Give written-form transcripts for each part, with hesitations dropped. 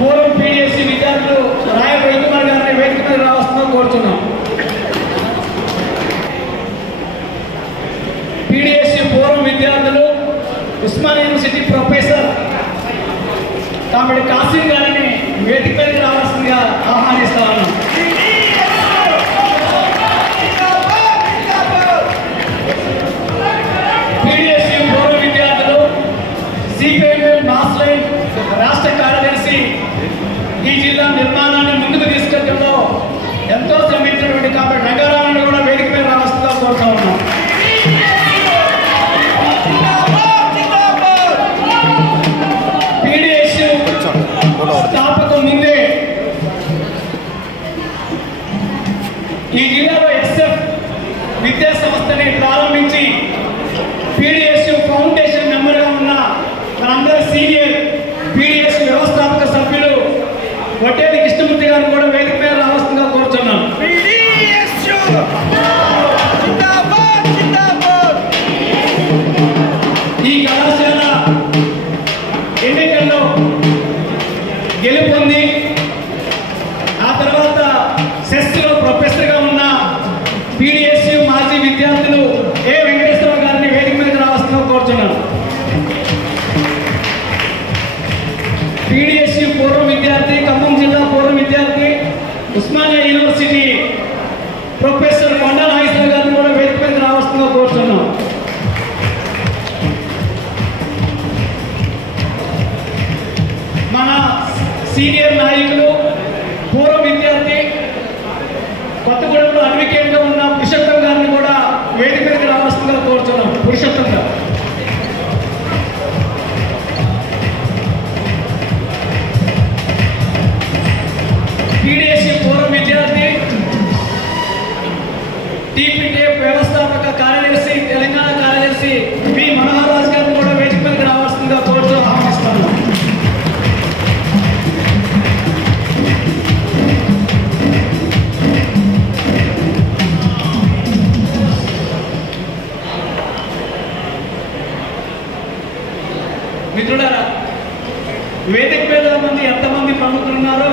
పూర్వ పీడిఎస్సీ విద్యార్థులు రాయ రవికుమార్ గారిని వేదిక మీద రావాల్సిందిగా కోరుతున్నాం. పీడిఎస్సీ పూర్వ విద్యార్థులు ఉస్మానియా యూనివర్సిటీ ప్రొఫెసర్ కామెడి కాసిం గారిని వేదిక మీదకి రావాల్సిందిగా ఆహ్వానిస్తా ఉన్నాం. పీడిఎస్సీ పూర్వ విద్యార్థులు సిపిఐఎం మాస్లైన్ రాష్ట్ర కార్యదర్శి ఈ జిల్లా నిర్మాణాన్ని ముందుకు తీసుకెళ్లడంలో ఎంతో శ్రమించినటువంటి కాబట్టి రంగారావును కూడా వేదిక మీద రావాల్సిందిగా కోరుతా ఉన్నాం. పీడిఎస్యూ స్థాపకం ముందే ఈ జిల్లాలో ఎస్ఎఫ్ విద్యా సంస్థని ప్రారంభించి పీడిఎస్యూ ఫౌండేషన్ మెంబర్గా ఉన్న మనందరి సీనియర్ పీడిఎస్యూ వ్యవస్థాపక సభ్యులు వడ్డేది కృష్ణమూర్తి గారు కూడా వేదిక మీద రావాల్సిందిగా కోరుతున్నాను. ఈ కళాశాల ఎన్నికల్లో గెలుపొంది ఆ తర్వాత సెస్లో ప్రొఫెసర్గా ఉన్న పీడిఎస్యూ మాజీ విద్యార్థులు ఏ వెంకటేశ్వర గారిని వేదిక మీద రావాల్సిందిగా కోరుతున్నాను. పీడిఎస్యూ పూర్వ విద్యార్థి, ఖమ్మం జిల్లా పూర్వ విద్యార్థి, ఉస్మానియా యూనివర్సిటీ ప్రొఫెసర్ కొండ నాగేశ్వర గారిని కూడా వేదిక మీద రావాల్సిందిగా కోరుతున్నాం. మన సీనియర్ నాయకులు పూర్వ విద్యార్థి కొత్తగూడెంలో అడ్వకేట్గా ఉన్న పురుషోత్తం గారిని కూడా వేదిక మీదకి రావాల్సిందిగా కోరుతున్నాం. పురుషోత్తం గారు పీడిఎస్సీ పూర్వ విద్యార్థి, టీపీటీఎఫ్ వ్యవస్థాపక కార్యదర్శి, తెలంగాణ కార్యదర్శి బి మనోహర్ గారిని కూడా వేదిక మీదకి రావాల్సిందిగా కోరుతూ ఆహ్వానిస్తాను. మిత్రులారా, వేదిక మీద మంది ఎంతమంది ప్రముఖులు ఉన్నారో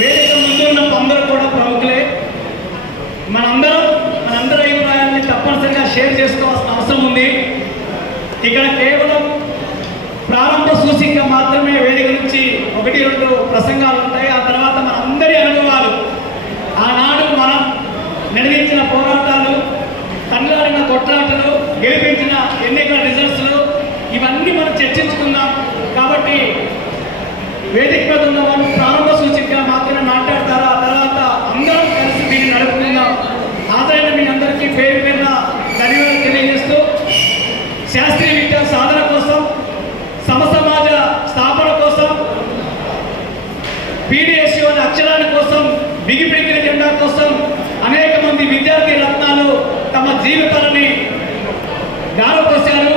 వేదిక ముందు ఉన్న అందరూ కూడా ప్రముఖులే. మనందరి అభిప్రాయాన్ని తప్పనిసరిగా షేర్ చేసుకోవాల్సిన అవసరం ఉంది. ఇక్కడ కేవలం ప్రారంభ సూచిక మాత్రమే వేదిక నుంచి 1-2 ప్రసంగాలు ఉంటాయి. ఆ తర్వాత మనందరి అనుభవాలు, ఆనాడు మనం నిర్వహించిన పోరాటాలు, తన్నులాడిన కొట్లాటలు, గెలిపించిన ఎన్నికల రిజల్ట్స్లు ఇవన్నీ మనం చర్చించుకుందాం. కాబట్టి వేదిక మీద ఉన్న వాళ్ళు ప్రారంభ సూచికగా మాత్రమే మాట్లాడతారు. ఆ తర్వాత అందరం కలిసి దీన్ని నడుపుకుందాం. హాజరైన మీ అందరికీ పేరు పేరున ధన్యవాదాలు తెలియజేస్తూ, శాస్త్రీయ విద్యా సాధన కోసం, సమసమాజ స్థాపన కోసం, పీడిఎస్యూ అనే అక్షరాల కోసం, బిగిపిడికిల జెండా కోసం అనేక మంది విద్యార్థి రత్నాలు తమ జీవితాలని దారపోశారు.